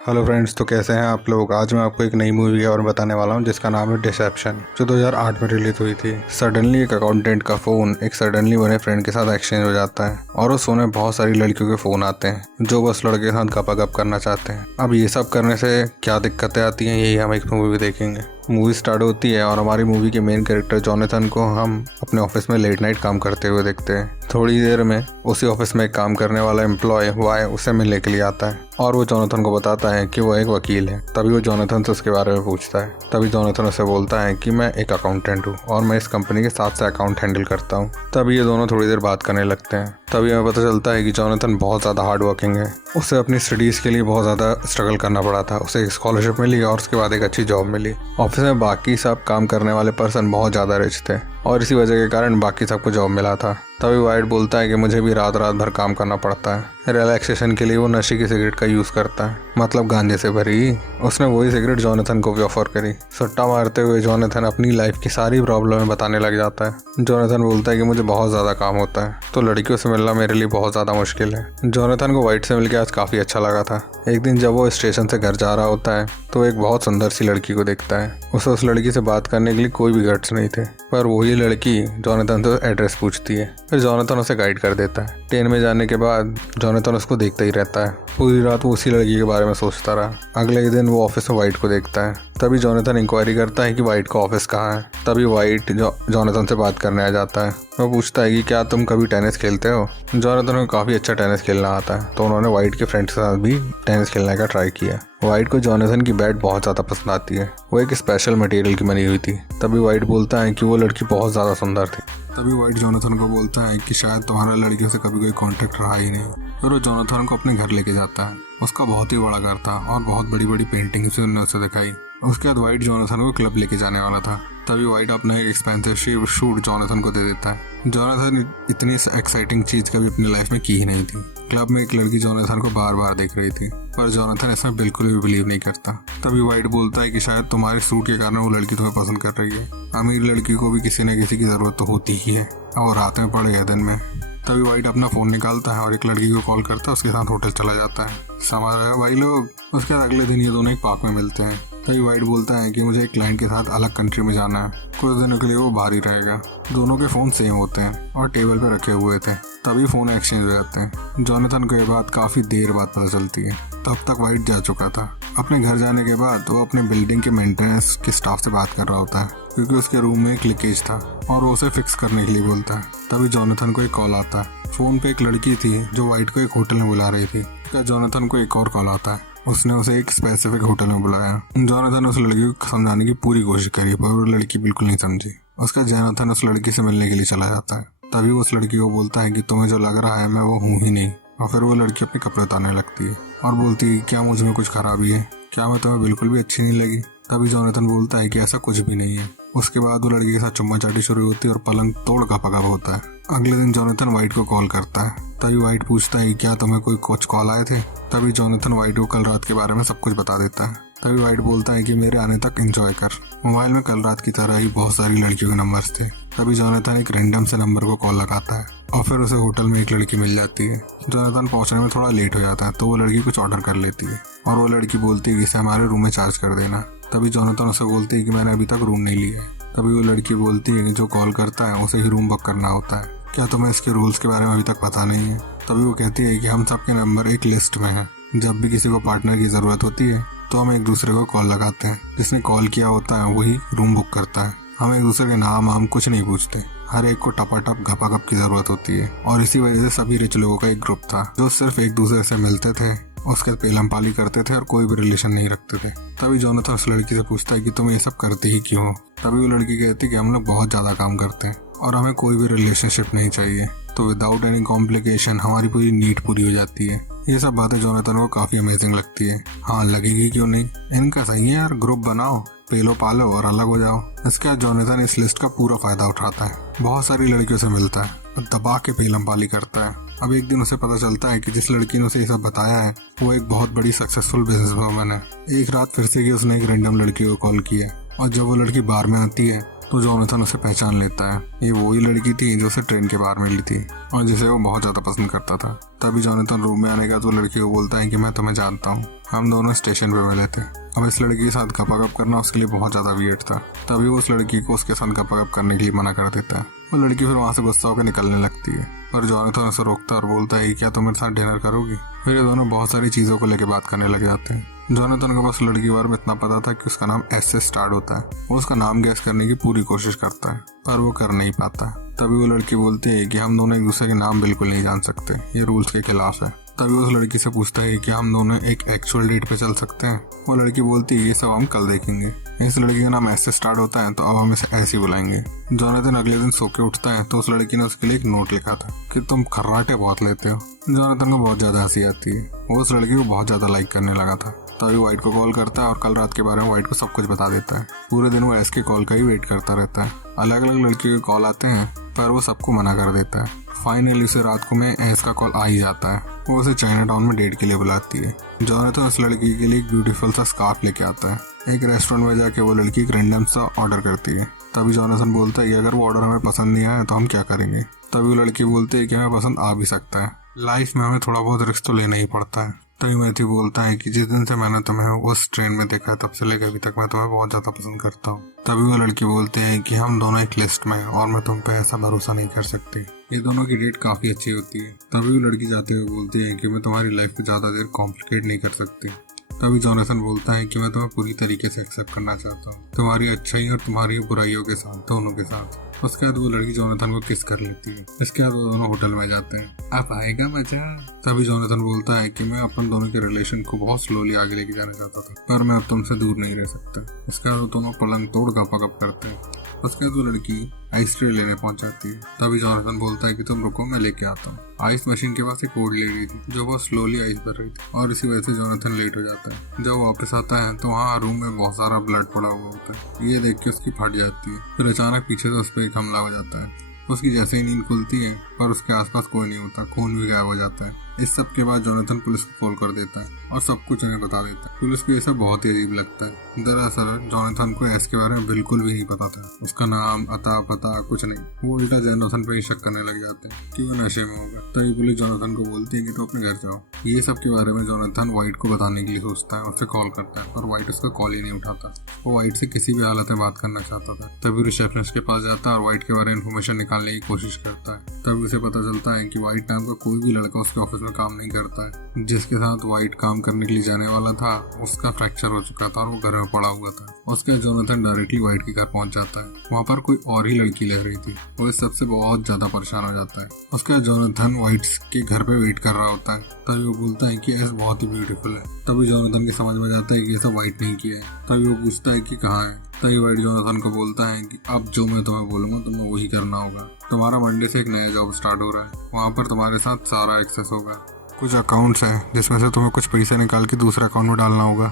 Hello friends, तो कैसे हैं आप लोग। आज मैं आपको एक नई मूवी और बताने वाला हूं जिसका नाम है डिसेप्शन, जो 2008 में रिलीज हुई थी। सडनली एक अकाउंटेंट का फ़ोन एक सडनली बने फ्रेंड के साथ एक्सचेंज हो जाता है और उस फोन में बहुत सारी लड़कियों के फ़ोन आते हैं जो बस लड़के के साथ गपागप करना चाहते हैं। अब ये सब करने से क्या दिक्कतें आती हैं, यही हम एक मूवी देखेंगे। मूवी स्टार्ट होती है और हमारी मूवी के मेन कैरेक्टर जॉनथन को हम अपने ऑफिस में लेट नाइट काम करते हुए देखते हैं। थोड़ी देर में उसी ऑफिस में काम करने वाला एम्प्लॉय वाई उसे मिलने के लिए आता है और वो जॉनथन को बताता है कि वो एक वकील है। तभी वो जॉनथन से उसके बारे में पूछता है। तभी जॉनथन उसे बोलता है कि मैं एक अकाउंटेंट हूँ और मैं इस कंपनी के 7 से अकाउंट हैंडल करता हूँ। तभी ये दोनों थोड़ी देर बात करने लगते हैं। तभी हमें पता चलता है कि जॉनथन बहुत ज़्यादा हार्ड वर्किंग है। उसे अपनी स्टडीज़ के लिए बहुत ज़्यादा स्ट्रगल करना पड़ा था। उसे एक स्कॉलरशिप मिली और उसके बाद एक अच्छी जॉब मिली। ऑफिस में बाकी सब काम करने वाले पर्सन बहुत ज़्यादा रिच थे और इसी वजह के कारण बाकी सबको जॉब मिला था। तभी वाइट बोलता है कि मुझे भी रात रात भर काम करना पड़ता है। रिलैक्सेशन के लिए वो नशे की सिगरेट का यूज़ करता है, मतलब गांजे से भरी। उसने वही सिगरेट जॉनथन को भी ऑफर करी। सट्टा मारते हुए जॉनथन अपनी लाइफ की सारी प्रॉब्लम बताने लग जाता है। जॉनथन बोलता है कि मुझे बहुत ज़्यादा काम होता है तो लड़कियों से मिलना मेरे लिए बहुत ज़्यादा मुश्किल है। जॉनथन को वाइट से मिलकर आज काफ़ी अच्छा लगा था। एक दिन जब वो स्टेशन से घर जा रहा होता है तो एक बहुत सुंदर सी लड़की को देखता है। उसे उस लड़की से बात करने के लिए कोई भी गट्स नहीं थे, पर वही लड़की जॉनथन से एड्रेस पूछती है। फिर जॉनथन उसे गाइड कर देता है। ट्रेन में जाने के बाद जॉनथन उसको देखता ही रहता है। पूरी रात वो उसी लड़की के बारे में सोचता रहा। अगले दिन वो ऑफिस में वाइट को देखता है। तभी जॉनथन इंक्वायरी करता है कि वाइट का ऑफिस कहाँ है। तभी वाइट जॉनथन से बात करने आ जाता है। वो पूछता है कि क्या तुम कभी टेनिस खेलते हो। जॉनथन को काफ़ी अच्छा टेनिस खेलना आता है तो उन्होंने वाइट के फ्रेंड्स के साथ भी टेनिस खेलने का ट्राई किया। वाइट को जॉनथन की बैट बहुत ज़्यादा पसंद आती है। वो एक स्पेशल मटेरियल की बनी हुई थी। तभी वाइट बोलता है कि वो लड़की बहुत ज़्यादा सुंदर थी। तभी वाइट जॉनथन को बोलता है कि शायद तुम्हारा लड़कियों से कभी कोई कांटेक्ट रहा ही नहीं। फिर वो जॉनथन को अपने घर लेके जाता है। उसका बहुत ही बड़ा घर था और बहुत बड़ी बड़ी पेंटिंग्स उन्होंने उसे दिखाई। उसके बाद वाइट जॉनथन को क्लब लेके जाने वाला था। तभी वाइट अपना एक एक्सपेंसिव शूट जॉनथन को दे देता है। जॉनथन इतनी एक्साइटिंग चीज़ कभी अपनी लाइफ में की ही नहीं थी। क्लब में एक लड़की जॉनथन को बार बार देख रही थी, पर जॉनथन इसमें बिल्कुल भी बिलीव नहीं करता। तभी वाइट बोलता है कि शायद तुम्हारे सूट के कारण वो लड़की तुम्हें पसंद कर रही है। अमीर लड़की को भी किसी न किसी की ज़रूरत तो होती ही है और रात में पड़े या दिन में। तभी वाइट अपना फ़ोन निकालता है और एक लड़की को कॉल करता है। उसके साथ होटल चला जाता है। समा रहा भाई लोग। उसके बाद अगले दिन ये दोनों एक पार्क में मिलते हैं। तभी वाइट बोलता है कि मुझे एक क्लाइंट के साथ अलग कंट्री में जाना है, कुछ दिनों के लिए वो बाहर ही रहेगा। दोनों के फ़ोन सेम होते हैं और टेबल पे रखे हुए थे। तभी फ़ोन एक्सचेंज हो जाते हैं। जॉनथन को ये बात काफ़ी देर बाद पता चलती है। तब तक वाइट जा चुका था। अपने घर जाने के बाद वो अपने बिल्डिंग के मेंटेनेंस के स्टाफ से बात कर रहा होता है क्योंकि उसके रूम में एक लीकेज था और वो उसे फिक्स करने के लिए बोलता है। तभी जॉनथन को एक कॉल आता है। फ़ोन पे एक लड़की थी जो वाइट को एक होटल में बुला रही थी। फिर जॉनथन को एक और कॉल आता है। उसने उसे एक स्पेसिफिक होटल में बुलाया। जॉनथन उस लड़की को समझाने की पूरी कोशिश करी पर वो लड़की बिल्कुल नहीं समझी। उसका जॉनथन उस लड़की से मिलने के लिए चला जाता है। तभी वो उस लड़की को बोलता है कि तुम्हें जो लग रहा है मैं वो हूँ ही नहीं। और फिर वो लड़की अपने कपड़े उतारने लगती है और बोलती है क्या मुझ में कुछ खराबी है, क्या मैं तुम्हें बिल्कुल भी अच्छी नहीं लगी। तभी जॉनथन बोलता है कि ऐसा कुछ भी नहीं है। उसके बाद वो लड़की के साथ चुम्मा चाटी शुरू होती है और पलंग तोड़ गपागप होता है। अगले दिन जॉनथन वाइट को कॉल करता है। तभी वाइट पूछता है क्या तुम्हें कोई कुछ कॉल आए थे। तभी जॉनथन वाइट को कल रात के बारे में सब कुछ बता देता है। तभी वाइट बोलता है कि मेरे आने तक एंजॉय कर। मोबाइल में कल रात की तरह ही बहुत सारी लड़कियों के नंबर्स थे। तभी जॉनथन एक रैंडम से नंबर को कॉल लगाता है और फिर उसे होटल में एक लड़की मिल जाती है। जॉनथन पहुंचने में थोड़ा लेट हो जाता है तो वो लड़की कुछ ऑर्डर कर लेती है और वो लड़की बोलती है कि इसे हमारे रूम में चार्ज कर देना। तभी जॉनथन उसे बोलती है कि मैंने अभी तक रूम नहीं लिया है। तभी वो लड़की बोलती है कि जो कॉल करता है उसे ही रूम बुक करना होता है, क्या तुम्हें इसके रूल्स के बारे में अभी तक पता नहीं है। तभी वो कहती है कि हम सबके नंबर एक लिस्ट में हैं। जब भी किसी को पार्टनर की ज़रूरत होती है तो हम एक दूसरे को कॉल लगाते हैं। जिसने कॉल किया होता है वही रूम बुक करता है। हम एक दूसरे के नाम कुछ नहीं पूछते। हर एक को टपाटप घपाघप की ज़रूरत होती है और इसी वजह से सभी रिच लोगों का एक ग्रुप था जो सिर्फ एक दूसरे से मिलते थे, उसके पेलम पाली करते थे और कोई भी रिलेशन नहीं रखते थे। तभी जॉनथन उस लड़की से पूछता है कि तुम ये सब करते ही क्यों हो। तभी वो लड़की कहती है कि हम लोग बहुत ज़्यादा काम करते हैं और हमें कोई भी रिलेशनशिप नहीं चाहिए, तो विदाउट एनी कॉम्प्लिकेशन हमारी पूरी नीड पूरी हो जाती है। ये सब बातें जॉनथन को काफ़ी अमेजिंग लगती है। हाँ, लगेगी क्यों नहीं। इनका सही है यार, ग्रुप बनाओ, पेलो पालो और अलग हो जाओ। इसके बाद जॉनथन इस लिस्ट का पूरा फायदा उठाता है। बहुत सारी लड़कियों से मिलता है और दबा के पेलम पाली करता है। अब एक दिन उसे पता चलता है कि जिस लड़की ने उसे ये सब बताया है वो एक बहुत बड़ी सक्सेसफुल बिजनेस वूमन है। एक रात फिर से उसने एक रैंडम लड़की को कॉल किया और जब वो लड़की बार में आती है तो जोनाथन उसे पहचान लेता है। ये वही लड़की थी जो उसे ट्रेन के बाहर मिली थी और जिसे वो बहुत ज़्यादा पसंद करता था। तभी जोनाथन रूम में आने का तो लड़की को बोलता है कि मैं तुम्हें जानता हूँ, हम दोनों स्टेशन पे मिले थे। अब इस लड़की के साथ गपागप करना उसके लिए बहुत ज़्यादा वियर्ड था। तभी वो उस लड़की को उसके साथ गपागप करने के लिए मना कर देता है। वो लड़की फिर वहाँ से गुस्सा होकर निकलने लगती है, पर जोनाथन उसे रोकता है और बोलता है क्या तुम मेरे साथ डिनर करोगी। फिर ये दोनों बहुत सारी चीज़ों को लेकर बात करने लग जाते हैं। जोनाथन को बस लड़की के बारे में इतना पता था कि उसका नाम एस से स्टार्ट होता है। वो उसका नाम गैस करने की पूरी कोशिश करता है, पर वो कर नहीं पाता। तभी वो लड़की बोलती है कि हम दोनों एक दूसरे के नाम बिल्कुल नहीं जान सकते, ये रूल्स के खिलाफ है। तभी उस लड़की से पूछता है कि हम दोनों एक एक्चुअल डेट पे चल सकते हैं। वो लड़की बोलती है ये सब हम कल देखेंगे। इस लड़की का नाम एस से स्टार्ट होता है, तो अब हम इसे ऐसे ही बुलाएंगे। जोनाथन अगले दिन सो के उठता है तो उस लड़की ने उसके लिए एक नोट लिखा था कि तुम खर्राटे बहुत लेते हो। जोनाथन को बहुत ज़्यादा हंसी आती है। वो उस लड़की को बहुत ज़्यादा लाइक करने लगा था। तभी वाइट को कॉल करता है और कल रात के बारे में वाइट को सब कुछ बता देता है। पूरे दिन वो एस के कॉल का ही वेट करता रहता है। अलग अलग लड़कियों के कॉल आते हैं, पर वो सबको मना कर देता है। फाइनली उसे रात को में एस का कॉल आ ही जाता है। वो उसे चाइना टाउन में डेट के लिए बुलाती है। जोनाथन उस लड़की के लिए एक ब्यूटीफुल सा स्कार्फ लेके आता है। एक रेस्टोरेंट में जाके वो लड़की एक रैंडम सा ऑर्डर करती है। तभी जोनाथन बोलता है कि अगर वो ऑर्डर हमें पसंद नहीं आया तो हम क्या करेंगे। तभी वो लड़की बोलती है कि हमें पसंद आ भी सकता है, लाइफ में हमें थोड़ा बहुत रिस्क तो लेना ही पड़ता है। तभी मैथ्यू बोलता है कि जिस दिन से मैंने तुम्हें उस ट्रेन में देखा है तब से लेकर अभी तक मैं तुम्हें बहुत ज़्यादा पसंद करता हूँ। तभी वो लड़की बोलते हैं कि हम दोनों एक लिस्ट में हैं और मैं तुम पे ऐसा भरोसा नहीं कर सकती। ये दोनों की डेट काफ़ी अच्छी होती है। तभी वो लड़की जाते हुए बोलती है कि मैं तुम्हारी लाइफ को ज़्यादा देर कॉम्प्लिकेट नहीं कर सकती। तभी जोनाथन बोलता है कि मैं तुम्हें पूरी तरीके से एक्सेप्ट करना चाहता हूँ, तुम्हारी अच्छाई और तुम्हारी बुराइयों के साथ, दोनों के साथ। उसके बाद वो लड़की जोनाथन को किस कर लेती है। इसके बाद वो दोनों होटल में जाते हैं। अब आएगा मजा। तभी जोनाथन बोलता है कि मैं अपन दोनों के रिलेशन को बहुत स्लोली आगे लेके जाना चाहता था, पर मैं अब तुमसे दूर नहीं रह सकता। इसके बाद वो दोनों पलंग तोड़ गपागप करते हैं। उसके बाद वो लड़की आइस ट्रे लेने पहुंच जाती है। तभी जोनाथन बोलता है कि तुम रुको, मैं लेके आता हूँ। आइस मशीन के पास एक ओल्ड लेडी थी जो बहुत स्लोली आइस भर रही थी और इसी वजह से जोनाथन लेट हो जाता है। जब वापस आता है तो वहाँ रूम में बहुत सारा ब्लड पड़ा हुआ होता है। ये देख के उसकी फट जाती है। फिर अचानक पीछे से उस पर एक हमला हो जाता है। उसकी जैसे ही नींद खुलती है पर उसके आसपास कोई नहीं होता, खून भी गायब हो जाता है। इस सब के बाद जोनाथन पुलिस को कॉल कर देता है और सब कुछ उन्हें बता देता है। पुलिस को ये सब बहुत ही अजीब लगता है। दरअसल जोनाथन को एस के बारे में बिल्कुल भी नहीं पता था, उसका नाम, अता पता कुछ नहीं। वो उल्टा जोनाथन पे ही शक करने लग जाते हैं कि वो नशे में होगा। तभी पुलिस जोनाथन को बोलती है कि तो अपने घर जाओ। ये सब के बारे में जोनाथन वाइट को बताने के लिए सोचता है, उससे कॉल करता है, पर वाइट उसका कॉल ही नहीं उठाता। वो वाइट से किसी भी हालत में बात करना चाहता था। तभी रिसेप्शनिस्ट के पास जाता है और वाइट के बारे में इन्फॉर्मेशन निकालने की कोशिश करता है। तभी उसे पता चलता है कि वाइट नाम का कोई भी लड़का उसके ऑफिस में काम नहीं करता है। जिसके साथ वाइट काम करने के लिए जाने वाला था उसका फ्रैक्चर हो चुका था और वो घर में पड़ा हुआ था। उसके जोनाथन डायरेक्टली वाइट के घर पहुंच जाता है। वहाँ पर कोई और ही लड़की रह रही थी। वो इस सबसे बहुत ज्यादा परेशान हो जाता है। उसके बाद जोनाथन वाइट के घर पे वेट कर रहा होता है। तभी वो बोलता है कि एस बहुत ही ब्यूटीफुल है। तभी जोनाथन की समझ में जाता है कि ये सब वाइट नहीं किया है। तभी वो पूछता है कि कहाँ है। तभी वाइट जोनाथन को बोलता है कि अब जो मैं तुम्हें बोलूंगा तुम्हें वही करना होगा। तुम्हारा मंडे से एक नया जॉब स्टार्ट हो रहा है, वहाँ पर तुम्हारे साथ सारा एक्सेस होगा। कुछ अकाउंट्स हैं जिसमें से तुम्हें कुछ पैसे निकाल के दूसरे अकाउंट में डालना होगा।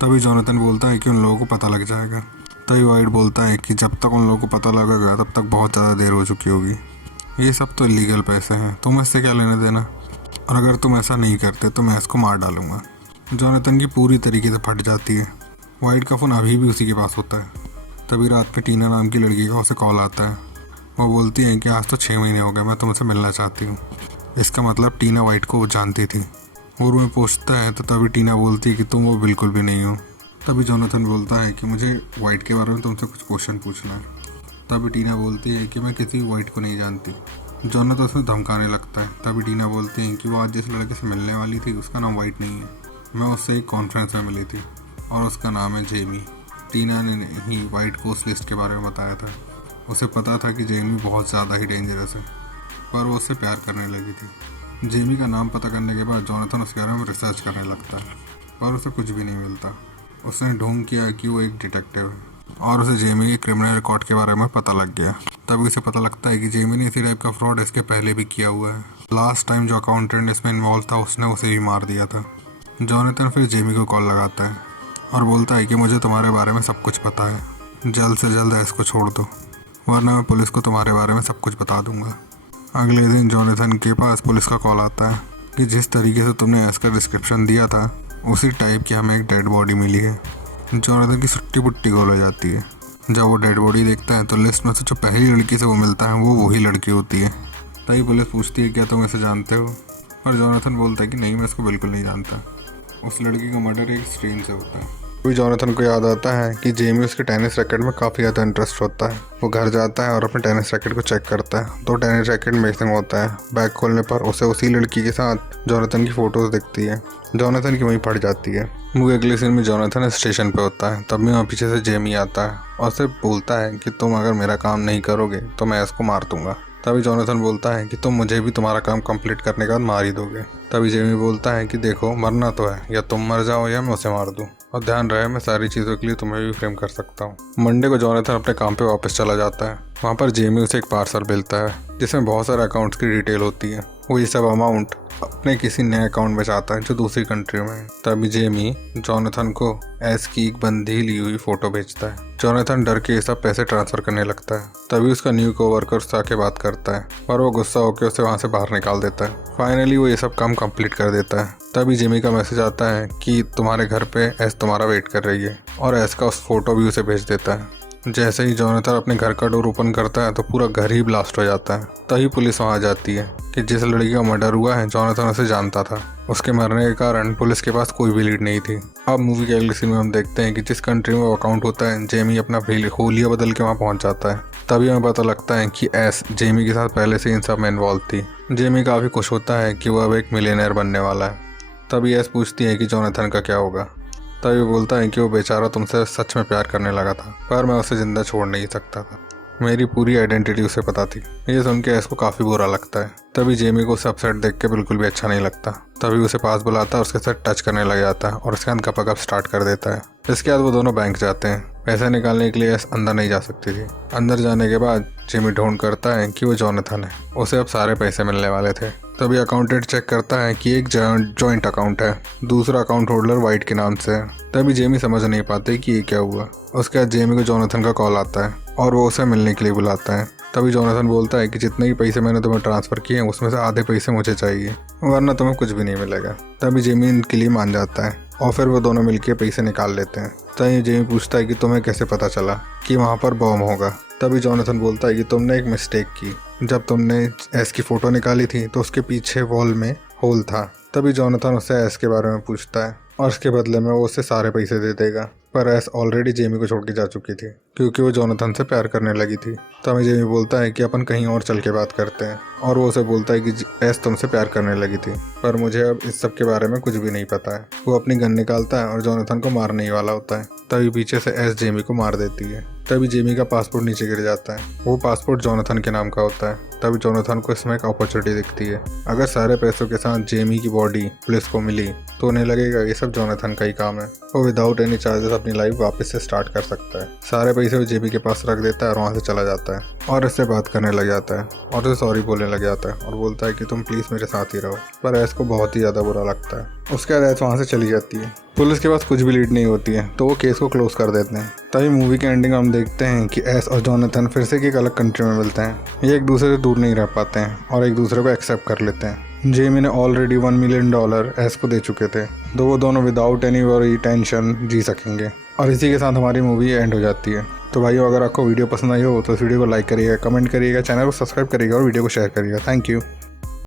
तभी जोनाथन बोलता है कि उन लोगों को पता लग जाएगा। तभी वाइट बोलता है कि जब तक उन लोगों को पता लगेगा तब तक बहुत ज़्यादा देर हो चुकी होगी। ये सब तो इलीगल पैसे हैं, तुम इससे क्या लेने देना, और अगर तुम ऐसा नहीं करते तो मैं इसको मार डालूंगा। जोनाथन की पूरी तरीके से फट जाती है। वाइट का फ़ोन अभी भी उसी के पास होता है। तभी रात पे टीना नाम की लड़की का उसे कॉल आता है। वो बोलती है कि आज तो 6 महीने हो गए, मैं तुमसे मिलना चाहती हूँ। इसका मतलब टीना वाइट को वो जानती थी। वो रूम में पूछता है तो तभी टीना बोलती है कि तुम वो बिल्कुल भी नहीं हो। तभी जोनाथन बोलता है कि मुझे वाइट के बारे में तुमसे कुछ क्वेश्चन पूछना है। तभी टीना बोलती है कि मैं किसी वाइट को नहीं जानती। जोनाथन उसमें धमकाने लगता है। तभी टीना बोलती है कि वो आज जिस लड़के से मिलने वाली थी उसका नाम वाइट नहीं है, मैं उससे एक कॉन्फ्रेंस में मिली थी और उसका नाम है जेमी। टीना ने ही वाइट को उस लिस्ट के बारे में बताया था। उसे पता था कि जेमी बहुत ज़्यादा ही डेंजरस है, पर वो उससे प्यार करने लगी थी। जेमी का नाम पता करने के बाद जोनाथन उसके बारे में रिसर्च करने लगता है, पर उसे कुछ भी नहीं मिलता। उसने ढूंढ किया कि वो एक डिटेक्टिव है और उसे जेमी के क्रिमिनल रिकॉर्ड के बारे में पता लग गया। तभी उसे पता लगता है कि जेमी ने इसी टाइप का फ्रॉड इसके पहले भी किया हुआ है। लास्ट टाइम जो अकाउंटेंट इसमें इन्वॉल्व था उसने उसे भी मार दिया था। जोनाथन फिर जेमी को कॉल लगाता है और बोलता है कि मुझे तुम्हारे बारे में सब कुछ पता है, जल्द से जल्द इसको छोड़ दो वरना मैं पुलिस को तुम्हारे बारे में सब कुछ बता दूंगा। अगले दिन जोनाथन के पास पुलिस का कॉल आता है कि जिस तरीके से तुमने इसका डिस्क्रिप्शन दिया था उसी टाइप की हमें एक डेड बॉडी मिली है। जोनाथन की सुट्टी पुट्टी गोल हो जाती है। जब वो डेड बॉडी देखता है तो लिस्ट में से जो पहली लड़की से वो मिलता है वो वही लड़की होती है। तभी पुलिस पूछती है क्या तुम इसे जानते हो, और जोनाथन बोलता है कि नहीं, मैं इसको बिल्कुल नहीं जानता। उस लड़की का मर्डर एक स्ट्रेन से होता है। अभी जोनाथन को याद आता है कि जेमी उसके टेनिस रैकेट में काफ़ी ज़्यादा इंटरेस्ट होता है। वो घर जाता है और अपने टेनिस रैकेट को चेक करता है तो टेनिस रैकेट मिसिंग होता है। बैग खोलने पर उसे उसी लड़की के साथ जोनाथन की फ़ोटोज़ दिखती है। जोनाथन की वहीं पड़ जाती है। मूवी अगले सीन में जोनाथन स्टेशन पे होता है, तब भी वहाँ पीछे से जेमी आता है और उसे बोलता है कि तुम अगर मेरा काम नहीं करोगे तो मैं इसको मार दूंगा। तभी जोनाथन बोलता है कि तुम मुझे भी तुम्हारा काम कंप्लीट करने के बाद मार ही दोगे। तभी जेमी बोलता है कि देखो, मरना तो है, या तुम मर जाओ या मैं उसे मार दूं, और ध्यान रहे मैं सारी चीज़ों के लिए तुम्हें भी फ्रेम कर सकता हूँ। मंडे को जोनाथन अपने काम पे वापस चला जाता है। वहाँ पर जेमी उसे एक पार्सल मिलता है जिसमें बहुत सारे अकाउंट्स की डिटेल होती है। वो ये सब अमाउंट अपने किसी नए अकाउंट में चाहता है जो दूसरी कंट्री में है। तभी जेमी जोनाथन को एस की एक बंधी ली हुई फोटो भेजता है। जोनाथन डर के ये सब पैसे ट्रांसफर करने लगता है। तभी उसका न्यू कोवर्कर उससे आके बात करता है और वो गुस्सा होकर उसे वहाँ से बाहर निकाल देता है। फाइनली वो ये सब काम कंप्लीट कर देता है। तभी जेमी का मैसेज आता है कि तुम्हारे घर पे एस तुम्हारा वेट कर रही है, और एस का उस फोटो भी उसे भेज देता है। जैसे ही जोनाथन अपने घर का डोर ओपन करता है तो पूरा घर ही ब्लास्ट हो जाता है। तभी पुलिस वहाँ आ जाती है कि जिस लड़की का मर्डर हुआ है जोनाथन उसे जानता था। उसके मरने के कारण पुलिस के पास कोई भी लीड नहीं थी। अब मूवी के अगले सीन में हम देखते हैं कि जिस कंट्री में वो अकाउंट होता है जेमी अपना होलिया बदल के वहाँ पहुँच जाता है। तभी हमें पता लगता है कि एस जेमी के साथ पहले से इन सब में इन्वॉल्व थी। जेमी काफ़ी खुश होता है कि वो अब एक मिलियनेयर बनने वाला है। तभी एस पूछती है कि जोनाथन का क्या होगा। तभी वो बोलता है कि वो बेचारा तुमसे सच में प्यार करने लगा था, पर मैं उसे ज़िंदा छोड़ नहीं सकता था। मेरी पूरी आइडेंटिटी उसे पता थी। ये सुन के एस को काफ़ी बुरा लगता है। तभी जेमी को उसे अपसेट देख के बिल्कुल भी अच्छा नहीं लगता। तभी उसे पास बुलाता है, उसके साथ टच करने लग जाता है और उसके बाद गपगप स्टार्ट कर देता है। इसके बाद वो दोनों बैंक जाते हैं। पैसे निकालने के लिए एस अंदर नहीं जा सकती थी। अंदर जाने के बाद जेमी ढूंढ करता है कि वो जोनाथन है। उसे अब सारे पैसे मिलने वाले थे। तभी अकाउंटेंट चेक करता है कि एक जॉइंट अकाउंट है, दूसरा अकाउंट होल्डर वाइट के नाम से है। तभी जेमी समझ नहीं पाते कि ये क्या हुआ। उसके बाद जेमी को जोनाथन का कॉल आता है और वो उसे मिलने के लिए बुलाता है। तभी जोनाथन बोलता है कि जितने भी पैसे मैंने तुम्हें ट्रांसफ़र किए हैं उसमें से आधे पैसे मुझे चाहिए, वरना तुम्हें कुछ भी नहीं मिलेगा। तभी जेमी इनके लिए मान जाता है और फिर वो दोनों मिलकर पैसे निकाल लेते हैं। तभी जेमी पूछता है कि तुम्हें कैसे पता चला कि वहाँ पर बॉम्ब होगा। तभी जोनाथन बोलता है कि तुमने एक मिस्टेक की। जब तुमने एस की फ़ोटो निकाली थी तो उसके पीछे वॉल में होल था। तभी जोनाथन उससे एस के बारे में पूछता है और उसके बदले में वो उससे सारे पैसे दे देगा। पर एस ऑलरेडी जेमी को छोड़ के जा चुकी थी क्योंकि वो जोनाथन से प्यार करने लगी थी। तभी जेमी बोलता है कि अपन कहीं और चल के बात करते हैं, और वो उसे बोलता है कि एस तुमसे प्यार करने लगी थी, पर मुझे अब इस सब के बारे में कुछ भी नहीं पता है। वो अपनी गन निकालता है और जोनाथन को मारने ही वाला होता है। तभी पीछे से एस जेमी को मार देती है। तभी जेमी का पासपोर्ट नीचे गिर जाता है। वो पासपोर्ट जोनाथन के नाम का होता है। तभी जोनाथन को इसमें एक अपॉर्चुनिटी दिखती है। अगर सारे पैसों के साथ जेमी की बॉडी पुलिस को मिली तो उन्हें लगेगा ये सब जोनाथन का ही काम है। वो विदाउट एनी चार्जेस अपनी लाइफ वापस से स्टार्ट कर सकता है। सारे पैसे वो जेमी के पास रख देता है और वहाँ से चला जाता है और इससे बात करने लग जाता है और उसे सॉरी बोलने लग जाता है और बोलता है कि तुम प्लीज़ मेरे साथ ही रहो। पर एस को बहुत ही ज़्यादा बुरा लगता है। उसके बाद एस वहाँ से चली जाती है। पुलिस के पास कुछ भी लीड नहीं होती है तो वो केस को क्लोज कर देते हैं। तभी मूवी के एंडिंग में हम देखते हैं कि एस और जोनाथन फिर से एक अलग कंट्री में मिलते हैं। ये एक दूसरे से दूर नहीं रह पाते हैं और एक दूसरे को एक्सेप्ट कर लेते हैं। जेमी ने ऑलरेडी $1 मिलियन एस को दे चुके थे, तो वो दोनों विदाउट एनी वरी टेंशन जी सकेंगे। और इसी के साथ हमारी मूवी एंड हो जाती है। तो भाइयों, अगर आपको वीडियो पसंद आई हो तो इस वीडियो को लाइक करिएगा, कमेंट करिएगा, चैनल को सब्सक्राइब करिएगा और वीडियो को शेयर करिएगा। Thank you.